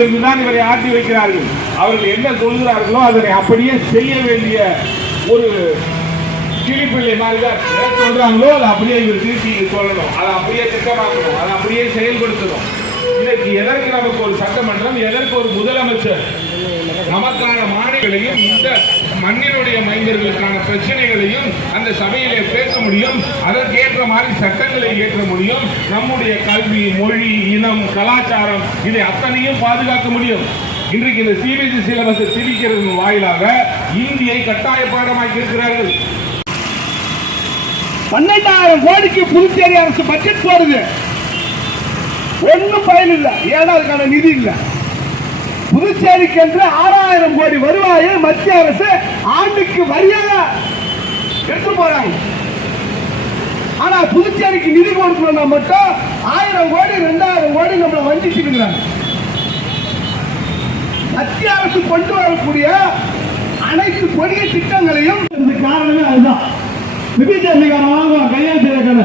இருந்து தான் இவரை ஆட்டி வைக்கிறார்கள். அவர்கள் என்ன சொல்கிறார்களோ அதனை அப்படியே செய்ய வேண்டிய ஒரு கிளிப்பிள்ளை மாதிரி தான் சொல்றாங்களோ அதை அப்படியே இவர் திருப்பி சொல்லணும், அதை அப்படியே திட்டமாக்கணும், அதை அப்படியே செயல்படுத்தணும். இதற்கு எதற்கு நமக்கு ஒரு சட்டமன்றம், எதற்கு ஒரு முதலமைச்சர்? நமக்கான மாநிலங்களையும் இந்த மண்ணினுடைய மைந்தர்களுக்கான பிரச்சனைகளையும் அந்த சபையிலே பேச முடியும். அதற்கேற்ற மாதிரி சட்டங்களை இயற்ற முடியும். நம்முடைய கல்வி, மொழி, இனம், கலாச்சாரம் இதை அத்தனையும் பாதுகாக்க முடியும். இன்றைக்கு இந்த சிபிஎஸ்இ சிலபஸை திணிக்கிறது வாயிலாக இந்தியை கட்டாய பாடமாக்கி இருக்கிறார்கள். 12,000 கோடிக்கு புதுச்சேரி அரசு பட்ஜெட் போடுது, ஒன்னும் பயன் இல்லை. ஏன்னா அதுக்கான நிதி இல்லை. புதுச்சேரிக்கு என்று 6,000 கோடி வருவாயை மத்திய அரசு ஆண்டுக்கு வரியாக எடுத்து போறாங்க. ஆனா புதுச்சேரிக்கு நிதி கொடுக்கணும்னா மட்டும் 1000 கோடி 2000 கோடி நம்மளை வஞ்சிட்டு இருக்கிறாங்க. மத்திய அரசு கொண்டு வரக்கூடிய அனைத்து கொடிய திட்டங்களையும் காரணமே அதுதான். விபிஜேபிக்காரன் வாங்குவான், கையால் செய்ய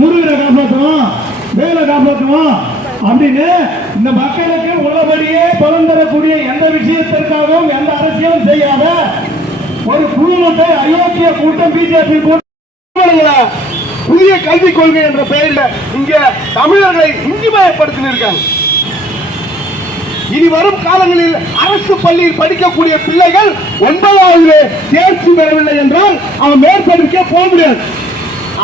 முருகரை காப்பாற்றுவோம், வேலை காப்பாற்றுவோம் அப்படின்னு இந்த மக்களுக்கு உள்ளபடியே பலன் தரக்கூடிய எந்த விஷயத்திற்காகவும் எந்த அரசியலும் செய்யாத ஒரு குழுமத்தை அயோக்கிய கூட்டம் பிஜேபி புதிய கல்விக் கொள்கை என்ற பெயரில் இங்க தமிழர்களை இந்திமயப்படுத்தியிருக்காங்க. இனி வரும் காலங்களில் அரசு பள்ளியில் படிக்கக்கூடிய பிள்ளைகள் 9வது தேர்ச்சி பெறவில்லை என்றால் அவன் மேற்படிக்க போக முடியாது.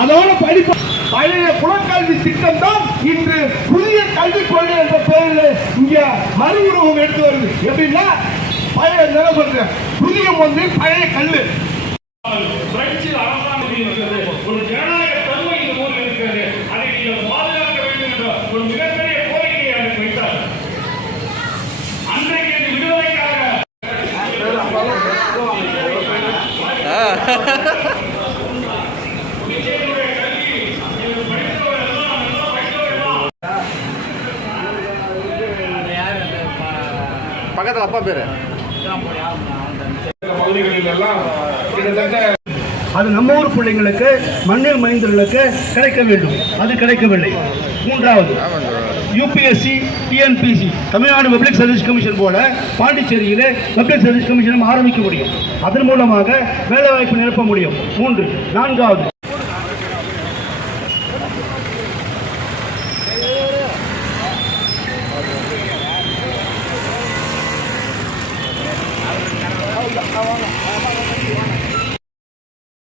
அதோட படிப்பு பழைய குலக்கல்வி திட்டம் தான் இன்று புதிய கல்விக் கொள்கை என்ற பெயரில் இங்க மறு உருவம் எடுத்து வருது. எப்படின்னா பழைய நிலை சொல்ற புதிய ஒன்றில் பழைய கல்வி ஒரு ஜனநாயக தன்மை இந்த ஊரில் இருக்கிறது. அதை நீங்கள் பாதுகாக்க வேண்டும் என்ற ஒரு மிகப்பெரிய கோரிக்கையை எனக்கு வைத்தார். அன்றைக்கு இந்த விடுதலைக்காக பக்கத்தில் அப்பா பேரு பகுதிகளில் எல்லாம் கிட்டத்தட்ட அது நம்ம ஊர் பிள்ளைங்களுக்கு மண்ணில் மைந்தர்களுக்கு கிடைக்க வேண்டும். அது கிடைக்கவில்லை. 3வது UPSC TNPSC Tamil Nadu public service commission போல பாண்டிச்சேரியிலே பப்ளிக் சர்வீஸ் கமிஷனும் ஆரம்பிக்க முடியும். அதன் மூலமாக வேலைவாய்ப்பு நிரப்ப முடியும். 3. 4வது